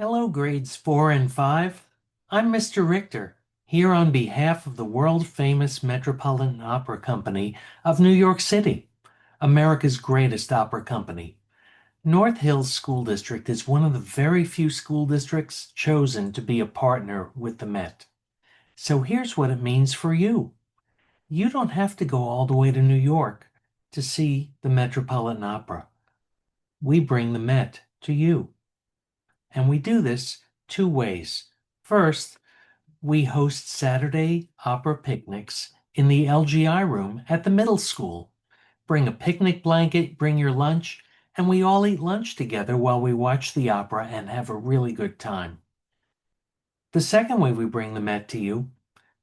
Hello, grades 4 and 5. I'm Mr. Richter, here on behalf of the world-famous Metropolitan Opera Company of New York City, America's greatest opera company. North Hills School District is one of the very few school districts chosen to be a partner with the Met. So here's what it means for you. You don't have to go all the way to New York to see the Metropolitan Opera. We bring the Met to you. And we do this two ways. First, we host Saturday opera picnics in the LGI room at the middle school. Bring a picnic blanket, bring your lunch, and we all eat lunch together while we watch the opera and have a really good time. The second way we bring the Met to you,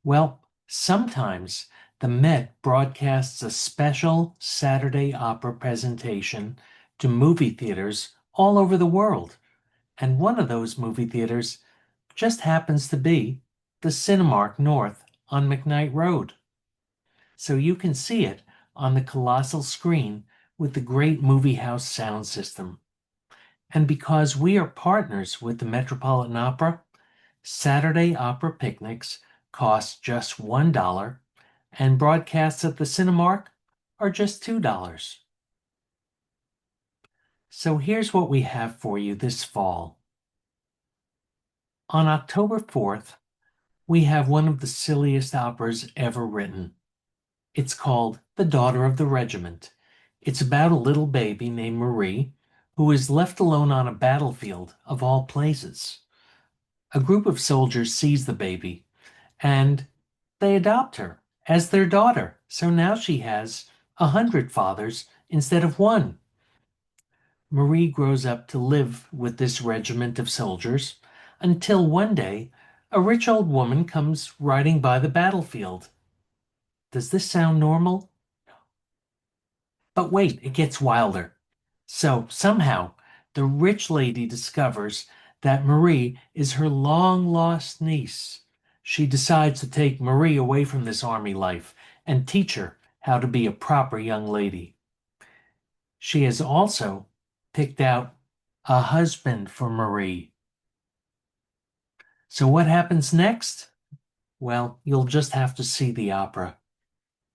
well, sometimes the Met broadcasts a special Saturday opera presentation to movie theaters all over the world. And one of those movie theaters just happens to be the Cinemark North on McKnight Road. So you can see it on the colossal screen with the great movie house sound system. And because we are partners with the Metropolitan Opera, Saturday opera picnics cost just $1, and broadcasts at the Cinemark are just $2. So here's what we have for you this fall. On October 4th, we have one of the silliest operas ever written. It's called The Daughter of the Regiment. It's about a little baby named Marie who is left alone on a battlefield of all places. A group of soldiers sees the baby and they adopt her as their daughter. So now she has 100 fathers instead of one. Marie grows up to live with this regiment of soldiers until one day a rich old woman comes riding by the battlefield. Does this sound normal? But wait, it gets wilder. So somehow the rich lady discovers that Marie is her long-lost niece. She decides to take Marie away from this army life and teach her how to be a proper young lady. She has also picked out a husband for Marie. So what happens next? Well, you'll just have to see the opera.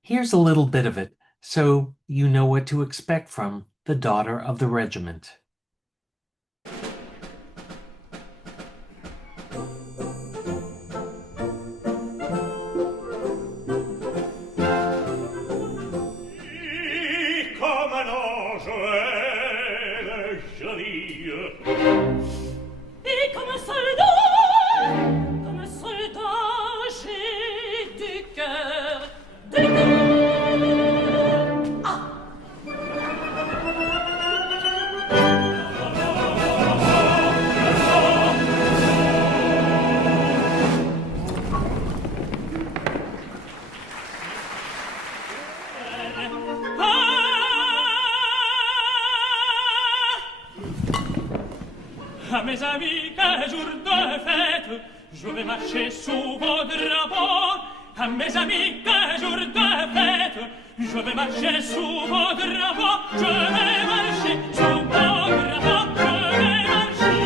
Here's a little bit of it, so you know what to expect from The Daughter of the Regiment. Comme un ange, elle est jolie. Et comme un soldat, j'ai du cœur, du cœur. Ah! À mes amis, qu'un jour de fête, je vais marcher sous vos drapeaux. À mes amis, qu'un jour de fête, je vais marcher sous vos drapeaux. Je vais marcher sous vos drapeaux. Je vais marcher.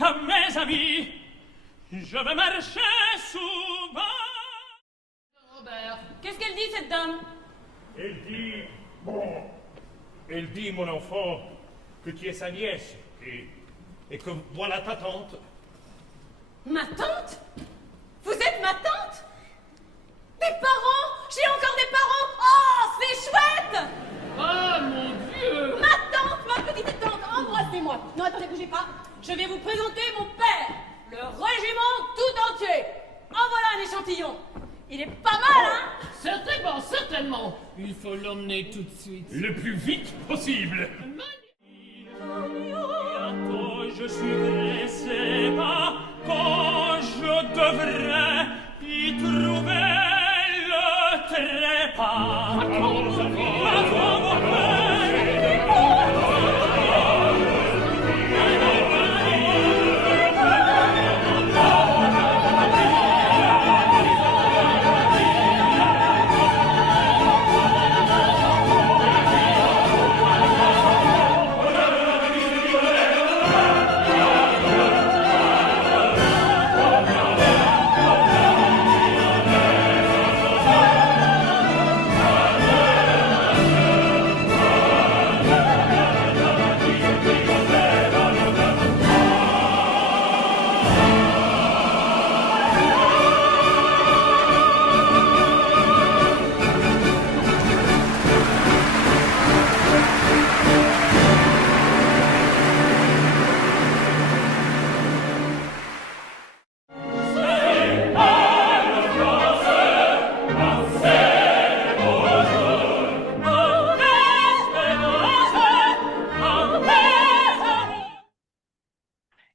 À mes amis, je vais marcher sous vos... Robert, qu'est-ce qu'elle dit, cette dame? Elle dit, bon, elle dit, mon enfant, que tu es sa nièce, et que voilà ta tante. Ma tante? Vous êtes ma tante? Des parents? J'ai encore des parents? Oh, c'est chouette! Oh mon Dieu! Ma tante, ma petite tante, embrassez-moi. Non, attendez, bougez pas. Je vais vous présenter mon père, le régiment tout entier. En voilà un échantillon. Il est pas mal, hein? Certainement, certainement. Il faut l'emmener tout de suite. Le plus vite possible. Bientôt je suis blessé, pas quand je devrais y trouver le trépas. Attends, mon enfant. Attends, mon père.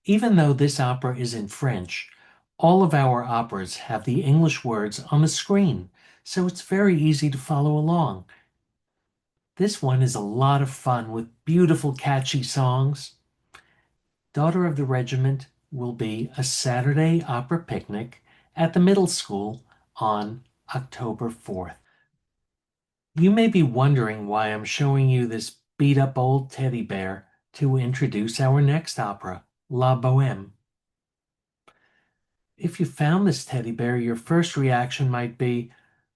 Even though this opera is in French, all of our operas have the English words on the screen, so it's very easy to follow along. This one is a lot of fun with beautiful, catchy songs. Daughter of the Regiment will be a Saturday opera picnic at the middle school on October 4th. You may be wondering why I'm showing you this beat-up old teddy bear to introduce our next opera, La Bohème. If you found this teddy bear, your first reaction might be,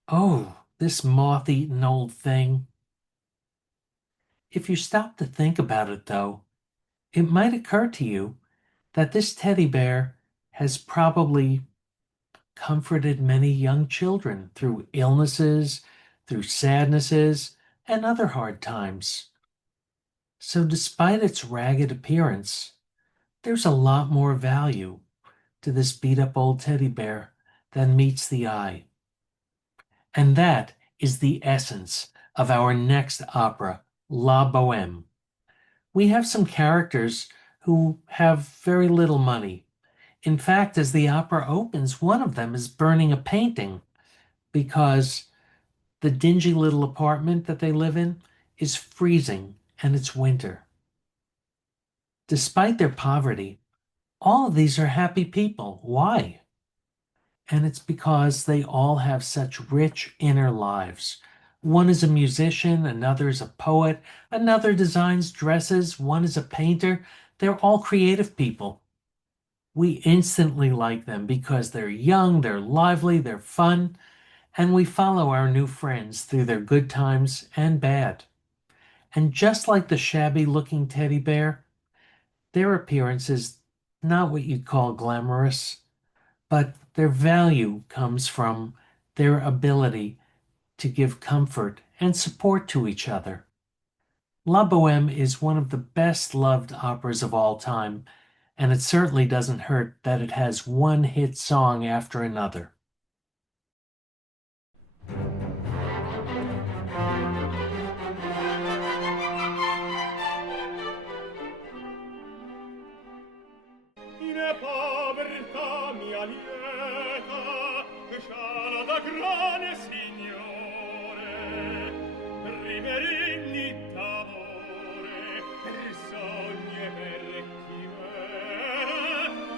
"Oh, this moth-eaten old thing." If you stop to think about it, though, it might occur to you that this teddy bear has probably comforted many young children through illnesses, through sadnesses, and other hard times. So despite its ragged appearance, there's a lot more value to this beat-up old teddy bear than meets the eye. And that is the essence of our next opera, La Bohème. We have some characters who have very little money. In fact, as the opera opens, one of them is burning a painting because the dingy little apartment that they live in is freezing and it's winter. Despite their poverty, all of these are happy people. Why? And it's because they all have such rich inner lives. One is a musician, another is a poet, another designs dresses, one is a painter. They're all creative people. We instantly like them because they're young, they're lively, they're fun, and we follow our new friends through their good times and bad. And just like the shabby-looking teddy bear, their appearance is not what you'd call glamorous, but their value comes from their ability to give comfort and support to each other. La Bohème is one of the best-loved operas of all time, and it certainly doesn't hurt that it has one hit song after another. In povertà mia lieta, sciala da grande signore, rimeregni d'amore, per sogni e per chimere,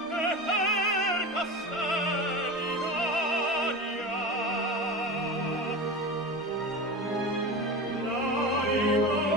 e per castelli d'aria. L'anima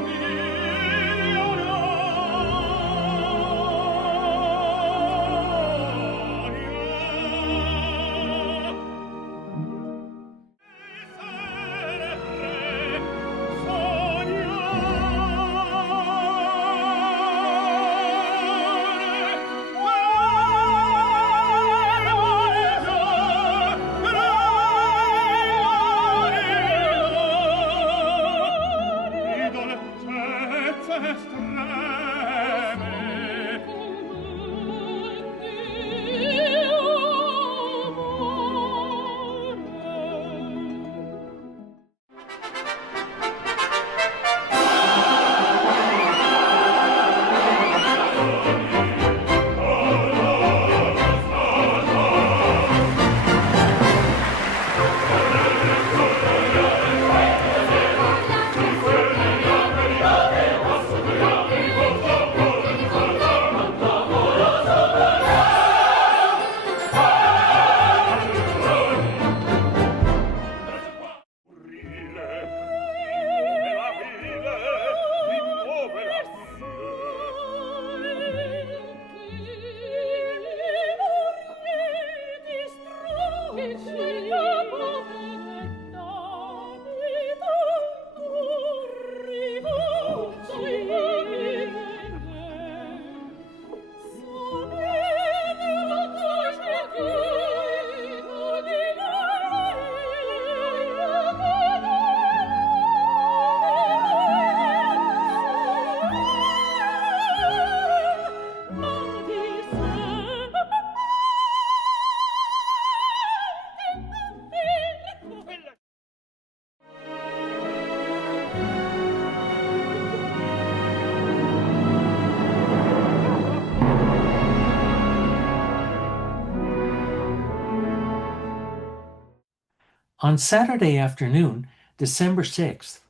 On Saturday afternoon, December 6th,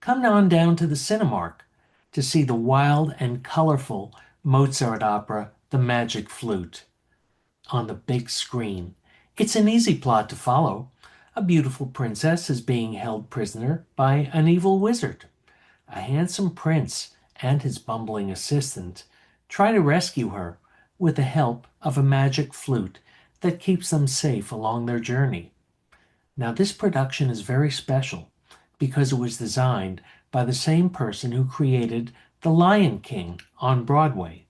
come on down to the Cinemark to see the wild and colorful Mozart opera, The Magic Flute, on the big screen. It's an easy plot to follow. A beautiful princess is being held prisoner by an evil wizard. A handsome prince and his bumbling assistant try to rescue her with the help of a magic flute that keeps them safe along their journey. Now, this production is very special because it was designed by the same person who created The Lion King on Broadway.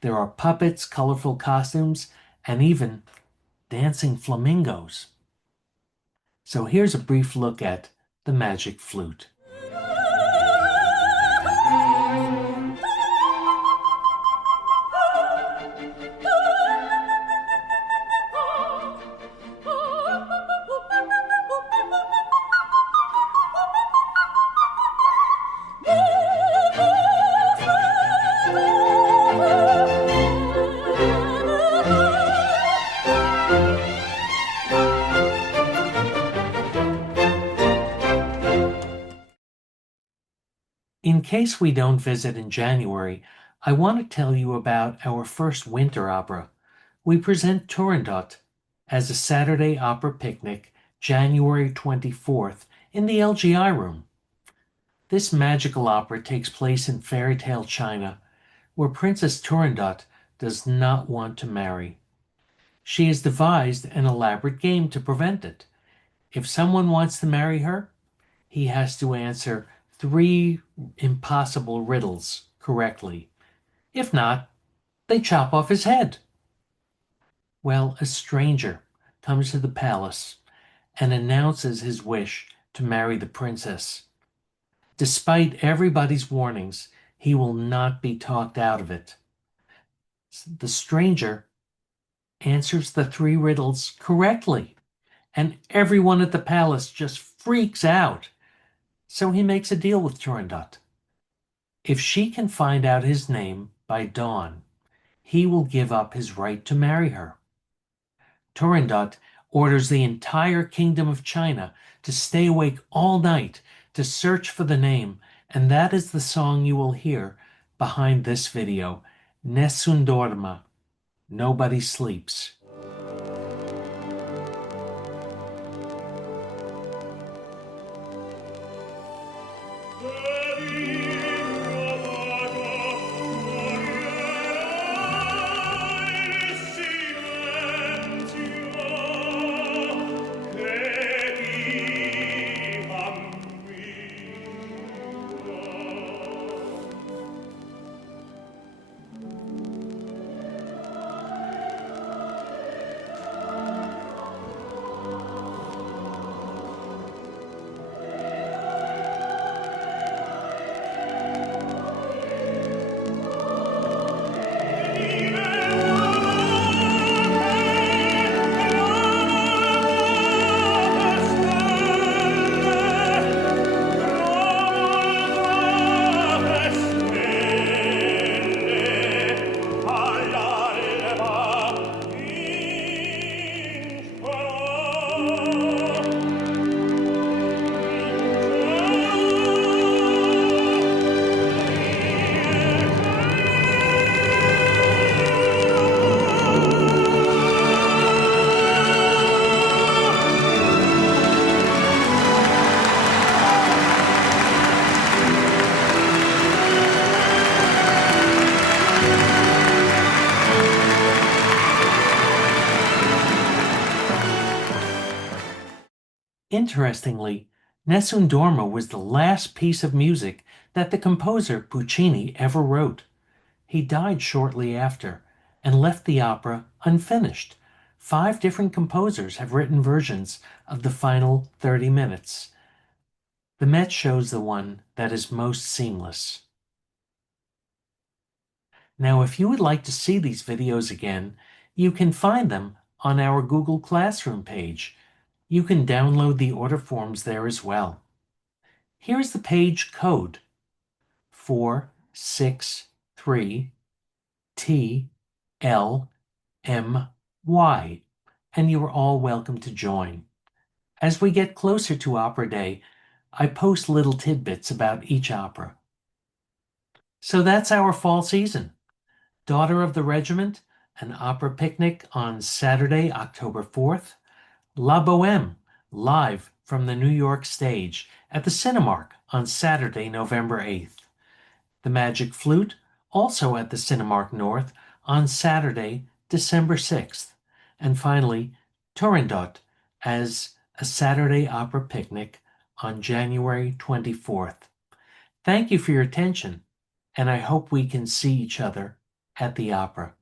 There are puppets, colorful costumes, and even dancing flamingos. So here's a brief look at The Magic Flute. In case we don't visit in January, I want to tell you about our first winter opera. We present Turandot as a Saturday opera picnic, January 24th, in the LGI room. This magical opera takes place in fairy tale China, where Princess Turandot does not want to marry. She has devised an elaborate game to prevent it. If someone wants to marry her, he has to answer 3 impossible riddles correctly. If not, they chop off his head. Well, a stranger comes to the palace and announces his wish to marry the princess. Despite everybody's warnings, he will not be talked out of it. The stranger answers the 3 riddles correctly, and everyone at the palace just freaks out. So he makes a deal with Turandot. If she can find out his name by dawn, he will give up his right to marry her. Turandot orders the entire kingdom of China to stay awake all night to search for the name, and that is the song you will hear behind this video, Nessun dorma, Nobody Sleeps. Interestingly, Nessun Dorma was the last piece of music that the composer Puccini ever wrote. He died shortly after and left the opera unfinished. 5 different composers have written versions of the final 30 minutes. The Met shows the one that is most seamless. Now, if you would like to see these videos again, you can find them on our Google Classroom page. You can download the order forms there as well. Here's the page code: 463TLMY, and you are all welcome to join. As we get closer to Opera Day, I post little tidbits about each opera. So that's our fall season. Daughter of the Regiment, an opera picnic on Saturday, October 4th. La Boheme, live from the New York stage at the Cinemark on Saturday, November 8th. The Magic Flute, also at the Cinemark North on Saturday, December 6th. And finally, Turandot as a Saturday opera picnic on January 24th. Thank you for your attention, and I hope we can see each other at the opera.